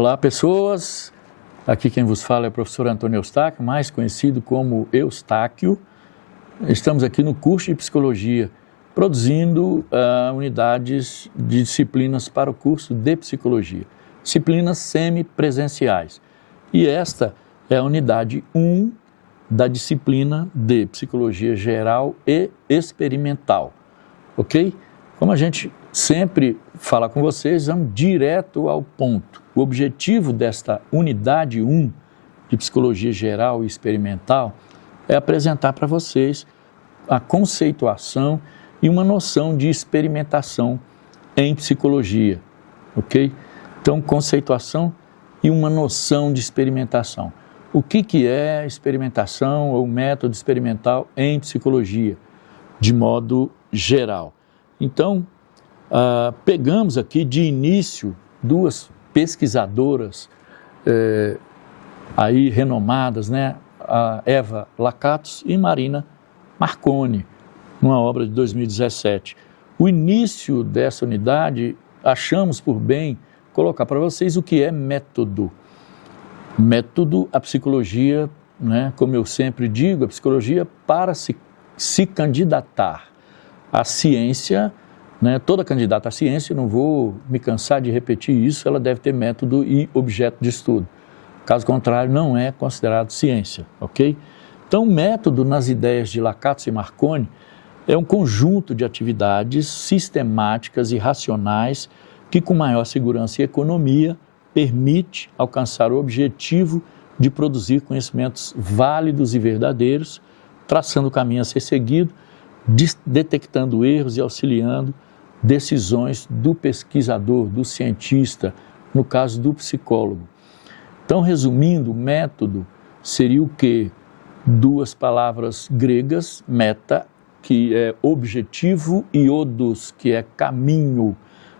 Olá, pessoas. Aqui quem vos fala é o professor Antônio Eustáquio, mais conhecido como Eustáquio. Estamos aqui no curso de Psicologia, produzindo unidades de disciplinas para o curso de Psicologia, disciplinas semipresenciais. E esta é a unidade 1 da disciplina de Psicologia Geral e Experimental, ok? Como a gente sempre fala com vocês, vamos direto ao ponto. O objetivo desta unidade 1 de Psicologia Geral e Experimental é apresentar para vocês a conceituação e uma noção de experimentação em psicologia, ok? Então, conceituação e uma noção de experimentação. O que é experimentação ou método experimental em psicologia, de modo geral? Então, pegamos aqui de início duas pesquisadoras aí renomadas, né? A Eva Lakatos e Marina Marconi, numa obra de 2017. O início dessa unidade, achamos por bem colocar para vocês o que é método. Método, a psicologia, né? Como eu sempre digo, a psicologia para se candidatar à ciência, né? Toda candidata à ciência, não vou me cansar de repetir isso, ela deve ter método e objeto de estudo. Caso contrário, não é considerado ciência, ok? Então, método nas ideias de Lakatos e Marconi é um conjunto de atividades sistemáticas e racionais que, com maior segurança e economia, permite alcançar o objetivo de produzir conhecimentos válidos e verdadeiros, traçando o caminho a ser seguido, detectando erros e auxiliando decisões do pesquisador, do cientista, no caso do psicólogo. Então, resumindo, o método seria o quê? Duas palavras gregas, meta, que é objetivo, e odos, que é caminho.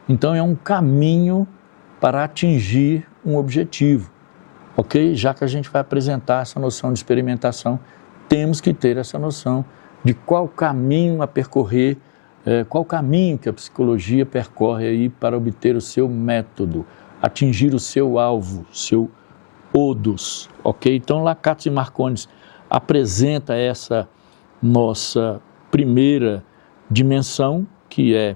Então, é um caminho para atingir um objetivo, ok? Já que a gente vai apresentar essa noção de experimentação, temos que ter essa noção de qual caminho a percorrer, qual caminho que a psicologia percorre aí para obter o seu método, atingir o seu alvo, seu odos, ok? Então, Lakatos e Marconi apresenta essa nossa primeira dimensão, que é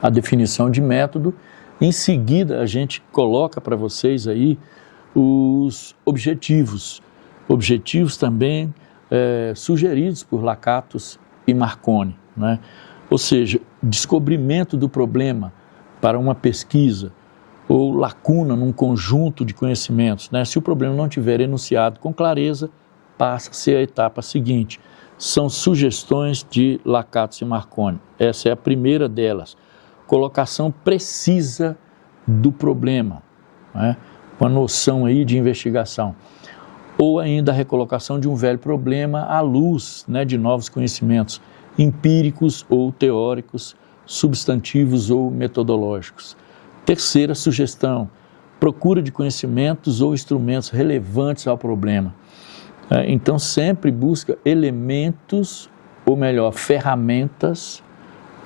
a definição de método. Em seguida, a gente coloca para vocês aí os objetivos. Objetivos também sugeridos por Lakatos e Marconi, né? Ou seja, descobrimento do problema para uma pesquisa ou lacuna num conjunto de conhecimentos, né? Se o problema não tiver enunciado com clareza, passa a ser a etapa seguinte. São sugestões de Lakatos e Marconi. Essa é a primeira delas. Colocação precisa do problema, né? Uma noção aí de investigação. Ou ainda a recolocação de um velho problema à luz, né, de novos conhecimentos empíricos ou teóricos, substantivos ou metodológicos. Terceira sugestão, procura de conhecimentos ou instrumentos relevantes ao problema. Então, sempre busca elementos, ou melhor, ferramentas,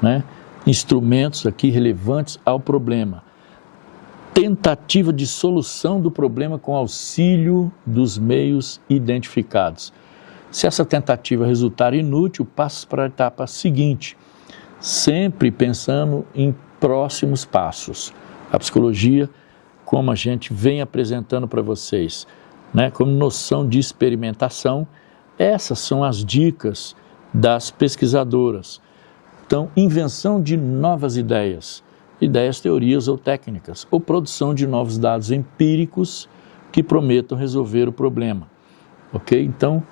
né, instrumentos aqui relevantes ao problema. Tentativa de solução do problema com auxílio dos meios identificados. Se essa tentativa resultar inútil, passa para a etapa seguinte, sempre pensando em próximos passos. A psicologia, como a gente vem apresentando para vocês, né, como noção de experimentação, essas são as dicas das pesquisadoras. Então, invenção de novas ideias, teorias ou técnicas, ou produção de novos dados empíricos que prometam resolver o problema, ok? Então,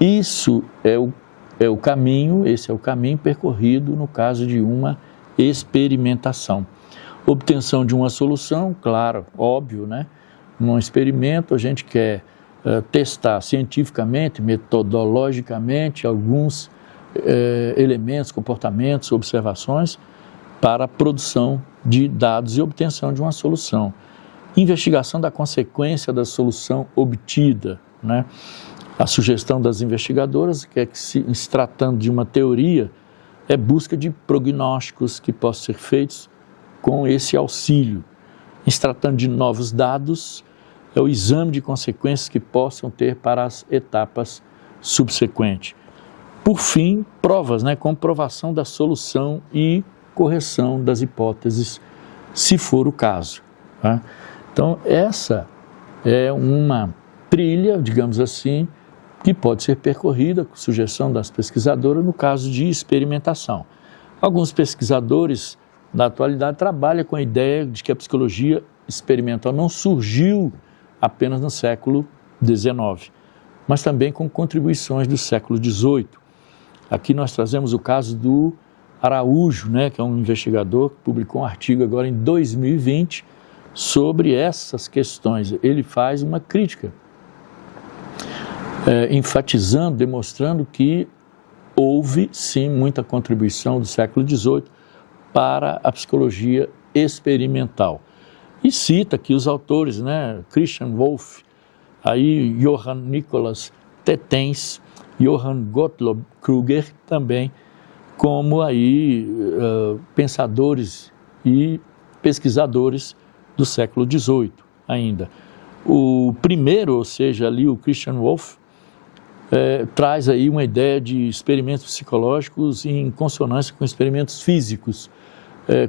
isso é o caminho, esse é o caminho percorrido no caso de uma experimentação. Obtenção de uma solução, claro, óbvio, né? Num experimento, a gente quer testar cientificamente, metodologicamente, alguns elementos, comportamentos, observações para a produção de dados e obtenção de uma solução. Investigação da consequência da solução obtida, né? A sugestão das investigadoras, que é que se tratando de uma teoria, é busca de prognósticos que possam ser feitos com esse auxílio. Em se tratando de novos dados, é o exame de consequências que possam ter para as etapas subsequentes. Por fim, provas, comprovação da solução e correção das hipóteses, se for o caso. Tá? Então, essa é uma trilha, digamos assim, que pode ser percorrida com sugestão das pesquisadoras no caso de experimentação. Alguns pesquisadores, na atualidade, trabalham com a ideia de que a psicologia experimental não surgiu apenas no século XIX, mas também com contribuições do século XVIII. Aqui nós trazemos o caso do Araújo, que é um investigador que publicou um artigo agora em 2020 sobre essas questões. Ele faz uma crítica, enfatizando, demonstrando que houve, sim, muita contribuição do século XVIII para a psicologia experimental. E cita aqui os autores, Christian Wolff, aí Johann Nicholas Tetens, Johann Gottlob Krüger também, como aí pensadores e pesquisadores do século XVIII ainda. O primeiro, ou seja, ali o Christian Wolff, traz aí uma ideia de experimentos psicológicos em consonância com experimentos físicos.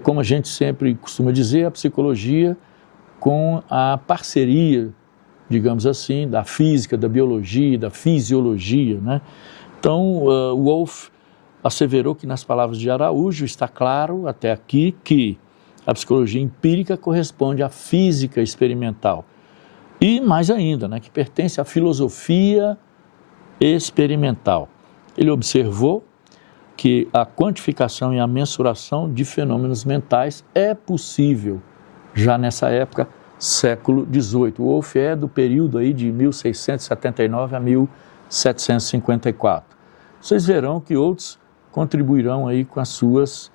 Como a gente sempre costuma dizer, a psicologia com a parceria, digamos assim, da física, da biologia, da fisiologia. Então, Wolff asseverou que nas palavras de Araújo está claro até aqui que a psicologia empírica corresponde à física experimental. E mais ainda, que pertence à filosofia experimental. Ele observou que a quantificação e a mensuração de fenômenos mentais é possível já nessa época, século XVIII. O Wolff é do período aí de 1679 a 1754. Vocês verão que outros contribuirão aí com as suas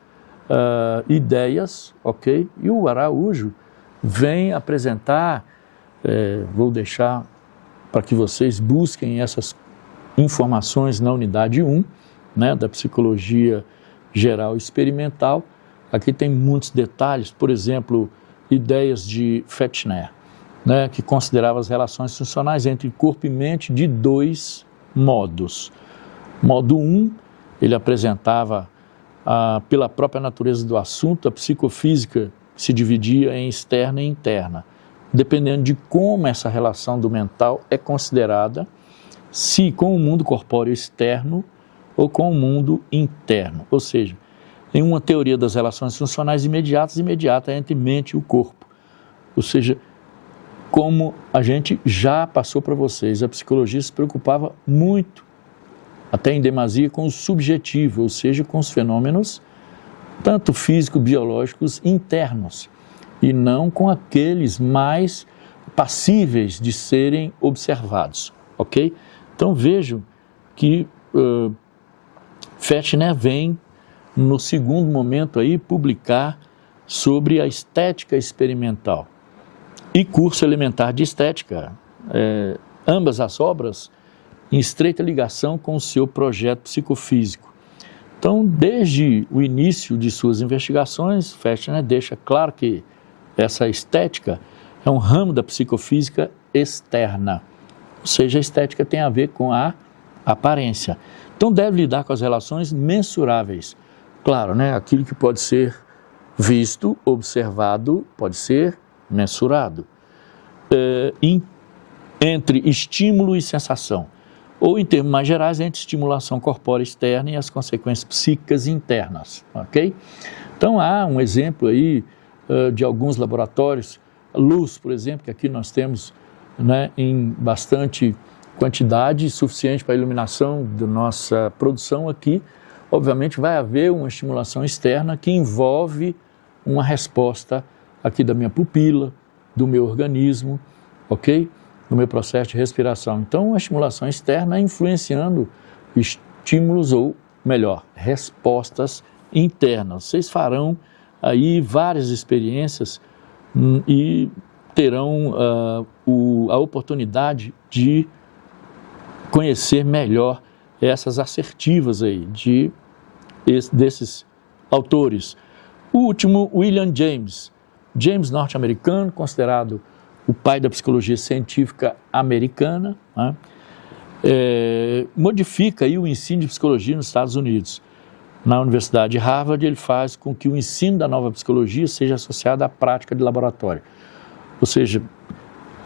ideias, ok? E o Araújo vem apresentar, vou deixar para que vocês busquem essas informações na unidade 1, da psicologia geral experimental. Aqui tem muitos detalhes, por exemplo, ideias de Fechner, que considerava as relações funcionais entre corpo e mente de dois modos. Modo 1, ele apresentava, pela própria natureza do assunto, a psicofísica se dividia em externa e interna, dependendo de como essa relação do mental é considerada, se com o mundo corpóreo externo ou com o mundo interno. Ou seja, em uma teoria das relações funcionais imediata é entre mente e o corpo. Ou seja, como a gente já passou para vocês, a psicologia se preocupava muito, até em demasia, com o subjetivo, ou seja, com os fenômenos tanto físico-biológicos internos, e não com aqueles mais passíveis de serem observados, ok? Então vejam que Fechner vem, no segundo momento aí, publicar sobre a estética experimental e curso elementar de estética, ambas as obras em estreita ligação com o seu projeto psicofísico. Então, desde o início de suas investigações, Fechner deixa claro que essa estética é um ramo da psicofísica externa, ou seja, a estética tem a ver com a aparência. Então, deve lidar com as relações mensuráveis. Claro, aquilo que pode ser visto, observado, pode ser mensurado. Entre estímulo e sensação. Ou, em termos mais gerais, entre estimulação corpórea externa e as consequências psíquicas internas, ok? Então, há um exemplo aí de alguns laboratórios, luz, por exemplo, que aqui nós temos em bastante quantidade, suficiente para a iluminação da nossa produção aqui. Obviamente, vai haver uma estimulação externa que envolve uma resposta aqui da minha pupila, do meu organismo, ok? No meu processo de respiração. Então, a estimulação externa influenciando estímulos, ou melhor, respostas internas. Vocês farão aí várias experiências e terão a oportunidade de conhecer melhor essas assertivas aí desses autores. O último, William James, James, norte-americano, considerado o pai da psicologia científica americana, né? Modifica aí o ensino de psicologia nos Estados Unidos. Na Universidade de Harvard, ele faz com que o ensino da nova psicologia seja associado à prática de laboratório. Ou seja,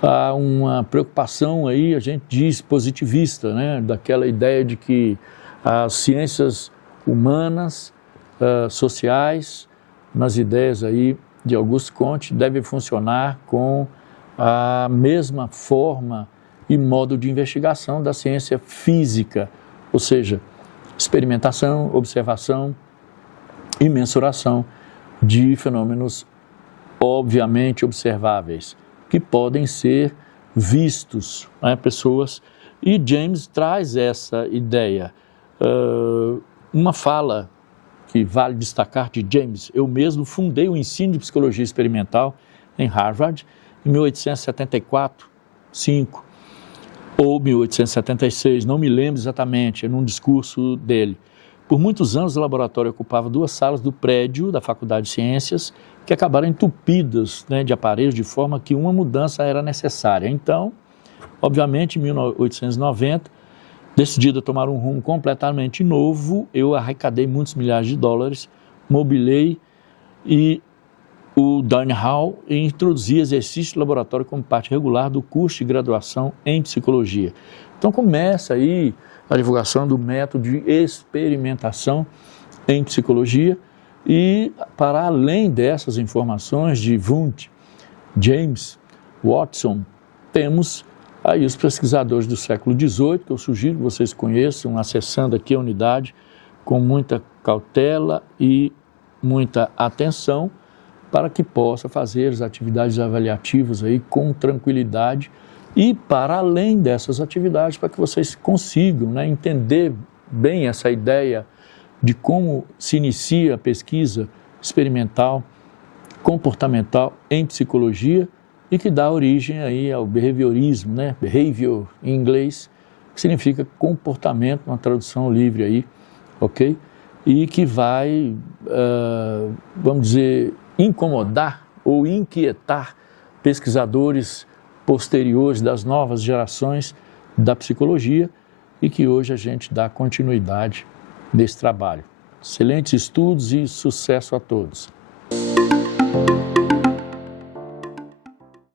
há uma preocupação aí, a gente diz, positivista, né? Daquela ideia de que as ciências humanas, sociais, nas ideias aí de Auguste Comte, devem funcionar com a mesma forma e modo de investigação da ciência física, ou seja, experimentação, observação e mensuração de fenômenos obviamente observáveis, que podem ser vistos, né, pessoas. E James traz essa ideia. Uma fala que vale destacar de James: eu mesmo fundei o ensino de psicologia experimental em Harvard em 1874, 5 ou 1876, não me lembro exatamente, é num discurso dele. Por muitos anos o laboratório ocupava 2 salas do prédio da Faculdade de Ciências, que acabaram entupidas, né, de aparelhos, de forma que uma mudança era necessária. Então, obviamente, em 1890, decidido a tomar um rumo completamente novo, eu arrecadei muitos milhares de dólares, mobilei e o Dining Hall e introduzi exercício de laboratório como parte regular do curso de graduação em psicologia. Então começa aí a divulgação do método de experimentação em psicologia e, para além dessas informações de Wundt, James, Watson, temos aí os pesquisadores do século XVIII, que eu sugiro que vocês conheçam, acessando aqui a unidade com muita cautela e muita atenção, para que possa fazer as atividades avaliativas aí com tranquilidade e, para além dessas atividades, para que vocês consigam, né, entender bem essa ideia de como se inicia a pesquisa experimental, comportamental em psicologia e que dá origem aí ao behaviorismo, né, behavior em inglês, que significa comportamento, uma tradução livre aí, ok? E que vai, vamos dizer, incomodar ou inquietar pesquisadores posteriores das novas gerações da psicologia e que hoje a gente dá continuidade nesse trabalho. Excelentes estudos e sucesso a todos.